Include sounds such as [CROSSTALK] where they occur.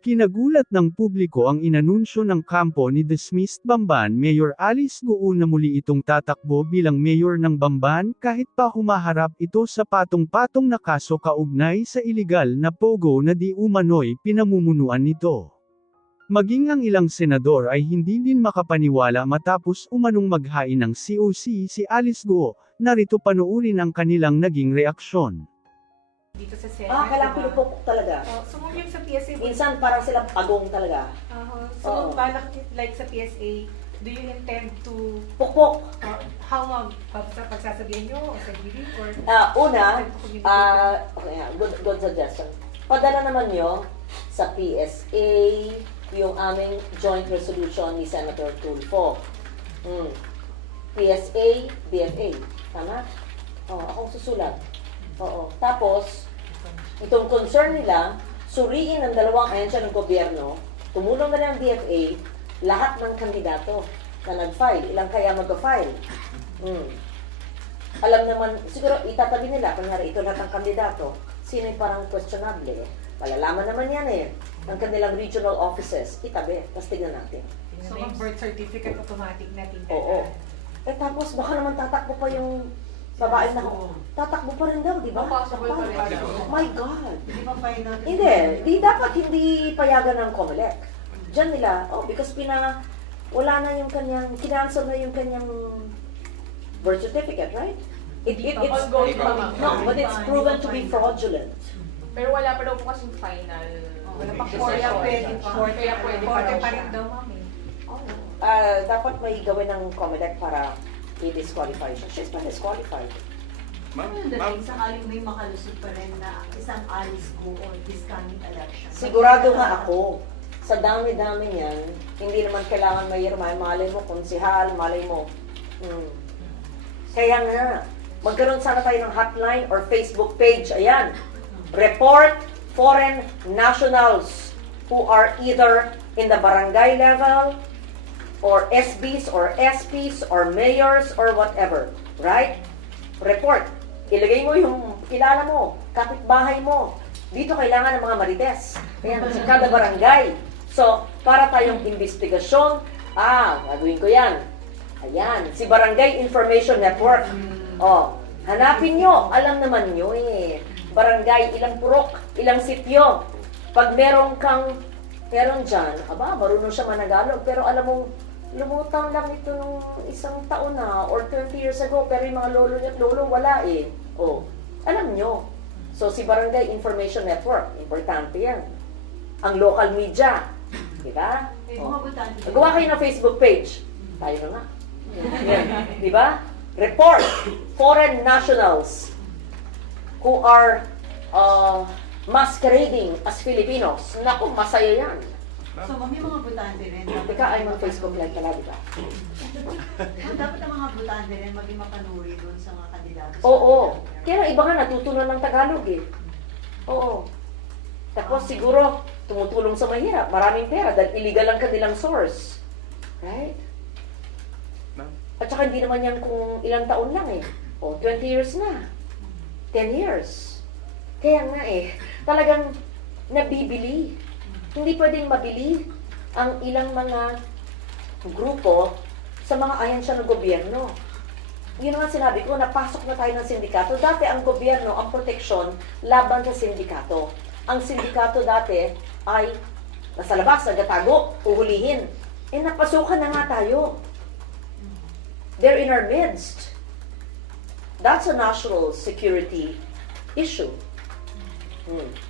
Ikinagulat ng publiko ang inanunsyo ng kampo ni dismissed Bamban Mayor Alice Goo na muli itong tatakbo bilang mayor ng Bamban kahit pa humaharap ito sa patong-patong na kaso kaugnay sa iligal na pogo na di umano'y pinamumunuan nito. Maging ang ilang senador ay hindi din makapaniwala matapos umanong maghain ng COC si Alice Goo, narito panoorin ang kanilang naging reaksyon. Dito sa Senate. Ah, kailangan diba? pinupukok talaga. Oh, so yung sa PSA, Minsan parang silang pagong talaga. uh, so Oo. balak like sa PSA, do you intend to, Pukpok. uh, how mag, pag, pagsasabihin nyo, o sa hearing, or Ah, una, ah, okay, good, good suggestion. Padala naman nyo sa PSA yung aming joint resolution ni Senator Tulfo. Hmm. PSA, BFA. Tama? Oo, akong susulat. Oo. Tapos, itong concern nila, suriin ng dalawang ahensya ng gobyerno, tumulong na ng DFA, lahat ng kandidato na nag-file. Ilang kaya mag-file? Hmm. Alam naman, siguro itatabi nila, kunyari ito lahat ng kandidato, sino yung parang questionable eh. Malalaman naman yan eh. Ang kanilang regional offices, itabi, tapos tignan natin. so yung birth certificate automatic na tingnan. Oo. Eh tapos baka naman tatakbo pa yung babae na tatakbo pa rin daw, di ba? Possible pa rin. Oh my God. Hindi ba final? Hindi, di dapat hindi payagan ng COMELEC. Diyan nila, oh, because pina, wala na yung kanyang, kinancel na yung kanyang birth certificate, right? It, it, it's, Ongoing pa, no, but it's proven to be fraudulent. Pero wala pa daw po kasing final. Wala pa kaya pwede pa. Kaya pwede pa daw pa rin daw, ma'am eh. Ah, dapat may gawin ng COMELEC para i-disqualify siya. She's been disqualified. Ma'am, Ano yung ma'am, dating sakaling may makalusot pa rin na isang Alice Go or this coming election? Sigurado nga ako, sa dami-dami niyan, hindi naman kailangan mayor, may malay mo, konsihal, malay mo. Hmm. Kaya nga, magkaroon sana tayo ng hotline or Facebook page. Ayan, report foreign nationals who are either in the barangay level or SBs or SPs or mayors or whatever. Right? Report. Ilagay mo yung kilala mo, kapitbahay mo. Dito kailangan ng mga marites. Ayan, sa kada barangay. So, para tayong investigasyon, ah, gagawin ko yan. Ayan, si Barangay Information Network. Oh, hanapin nyo. Alam naman nyo eh. Barangay, ilang purok, ilang sityo. Pag meron kang, meron dyan, aba, marunong siya managalog. Pero alam mong, lumutang lang ito nung isang taon na or 20 years ago. Pero yung mga lolo niya at lolo, wala eh. Oh, alam nyo. So, si Barangay Information Network, importante yan. Ang local media. Di ba? Oh. butante. Gawa kayo ng Facebook page. Tayo na nga. Di ba? Report foreign nationals who are uh, masquerading as Filipinos. Naku, masaya yan. So, may mga butante rin. dapat- Teka, ay mag Facebook live pala, di ba? [LAUGHS] Dapat ang mga butante rin maging mapanuri doon sa mga kandidato. sa Oo. kandidato. Kaya iba nga natutunan ng Tagalog eh. Oo. Tapos siguro, tumutulong sa mahirap. Maraming pera dahil illegal ang kanilang source. Right? ma'am, At saka hindi naman yan kung ilang taon lang eh. O, 20 years na. 10 years. Kaya nga eh, talagang nabibili. Hindi pwedeng mabili ang ilang mga grupo sa mga ahensya ng gobyerno. Yun nga sinabi ko, napasok na tayo ng sindikato. Dati ang gobyerno, ang proteksyon, laban sa sindikato. Ang sindikato dati ay nasa labas, nagatago, uhulihin. Eh, napasukan na nga tayo. They're in our midst. That's a national security issue. Hmm.